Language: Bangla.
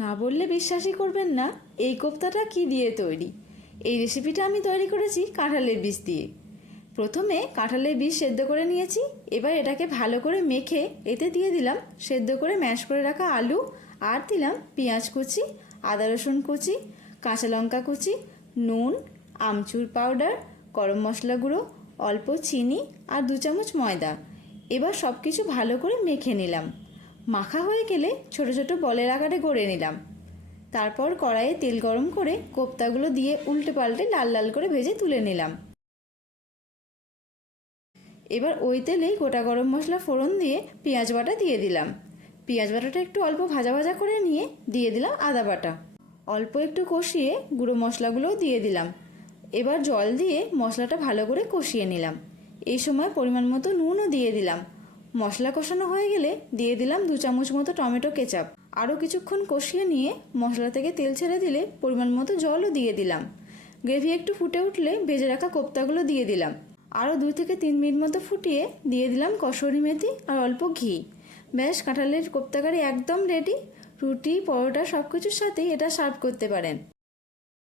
না বললে বিশ্বাসই করবেন না, এই কোপ্তাটা কি দিয়ে তৈরি। এই রেসিপিটা আমি তৈরি করেছি কাঁঠালের বীজ দিয়ে। প্রথমে কাঁঠালের বীজ সেদ্ধ করে নিয়েছি। এবার এটাকে ভালো করে মেখে এতে দিয়ে দিলাম সেদ্ধ করে ম্যাশ করে রাখা আলু, আর দিলাম পেঁয়াজ কুচি, আদা রসুন কুচি, কাঁচা লঙ্কা কুচি, নুন, আমচুর পাউডার, গরম মশলা গুঁড়ো, অল্প চিনি আর 2 চামচ ময়দা। এবার সব কিছু ভালো করে মেখে নিলাম। মাখা হয়ে গেলে ছোট ছোট বলের আকারে গড়ে নিলাম। তারপর কড়াইয়ে তেল গরম করে কোপ্তাগুলো দিয়ে উল্টে পাল্টে লাল লাল করে ভেজে তুলে নিলাম। এবার ওই তেলেই গোটা গরম মশলা ফোড়ন দিয়ে পেঁয়াজ বাটা দিয়ে দিলাম। পেঁয়াজ বাটাটা একটু অল্প ভাজা ভাজা করে নিয়ে দিয়ে দিলাম আদা বাটা। অল্প একটু কষিয়ে গুঁড়ো মশলাগুলোও দিয়ে দিলাম। এবার জল দিয়ে মশলাটা ভালো করে কষিয়ে নিলাম। এই সময় পরিমাণ মতো নুনও দিয়ে দিলাম। মশলা কষানো হয়ে গেলে দিয়ে দিলাম 2 চামচ মতো টমেটো কেচাপ। আরও কিছুক্ষণ কষিয়ে নিয়ে মশলা থেকে তেল ছেড়ে দিলে পরিমাণ মতো জলও দিয়ে দিলাম। গ্রেভি একটু ফুটে উঠলে ভেজে রাখা কোপ্তাগুলো দিয়ে দিলাম। আরও 2 থেকে 3 মিনিট মতো ফুটিয়ে দিয়ে দিলাম কসুরি মেথি আর অল্প ঘি। ব্যাস, কাঁঠালের কোপ্তা কারি একদম রেডি। রুটি, পরোটা সব কিছুর সাথেই এটা সার্ভ করতে পারেন।